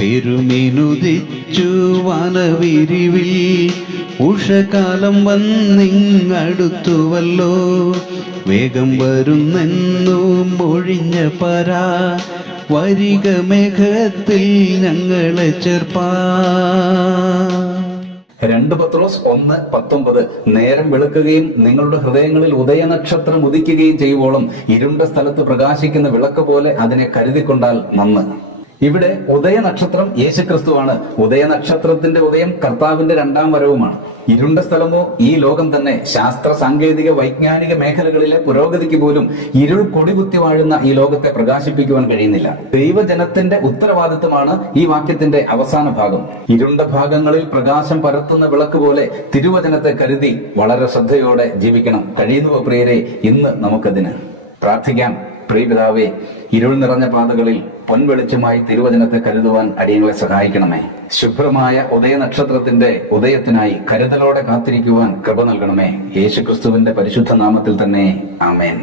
പെരുമീനുദിച്ചു വനവിരിവിൽ ഉഷകാലം വന്നിങ്ങടുത്തുവല്ലോ. വേഗം വരുന്നെന്നു മൊഴിഞ്ഞ പരാ വരിക മേഘത്തിൽ ഞങ്ങളെ ചേർപ്പാ. 2 പത്രോസ് 1:19 നേരം വെളുക്കുകയും നിങ്ങളുടെ ഹൃദയങ്ങളിൽ ഉദയനക്ഷത്രം ഉദിക്കുകയും ചെയ്യുവോളം ഇരുണ്ട സ്ഥലത്ത് പ്രകാശിക്കുന്ന വിളക്ക് പോലെ അതിനെ കരുതിക്കൊണ്ടാൽ നന്ന്. ഇവിടെ ഉദയനക്ഷത്രം യേശുക്രിസ്തുവാണ്. ഉദയനക്ഷത്രത്തിന്റെ ഉദയം കർത്താവിന്റെ 2ാം വരവുമാണ്. ഇരുണ്ട സ്ഥലമോ ഈ ലോകം തന്നെ. ശാസ്ത്ര സാങ്കേതിക വൈജ്ഞാനിക മേഖലകളിലെ പുരോഗതിക്ക് പോലും ഇരുൾ കൊടികുത്തി വാഴുന്ന ഈ ലോകത്തെ പ്രകാശിപ്പിക്കുവാൻ കഴിയുന്നില്ല. ദൈവജനത്തിന്റെ ഉത്തരവാദിത്വമാണ് ഈ വാക്യത്തിന്റെ അവസാന ഭാഗം. ഇരുണ്ട ഭാഗങ്ങളിൽ പ്രകാശം പരത്തുന്ന വിളക്ക് പോലെ തിരുവചനത്തെ കരുതി വളരെ ശ്രദ്ധയോടെ ജീവിക്കണം. കഴിയുന്നുവോ പ്രിയരെ? ഇന്ന് നമുക്കതിന് പ്രാർത്ഥിക്കാം. പ്രിയപിതാവേ, ഇരുൾ നിറഞ്ഞ പാതകളിൽ പൊൻവെളിച്ചമായി തിരുവചനത്തെ കരുതുവാൻ അടിയങ്ങളെ സഹായിക്കണമേ. ശുഭ്രമായ ഉദയനക്ഷത്രത്തിന്റെ ഉദയത്തിനായി കരുതലോടെ കാത്തിരിക്കുവാൻ കൃപ നൽകണമേ. യേശുക്രിസ്തുവിന്റെ പരിശുദ്ധ നാമത്തിൽ തന്നെ ആമേൻ.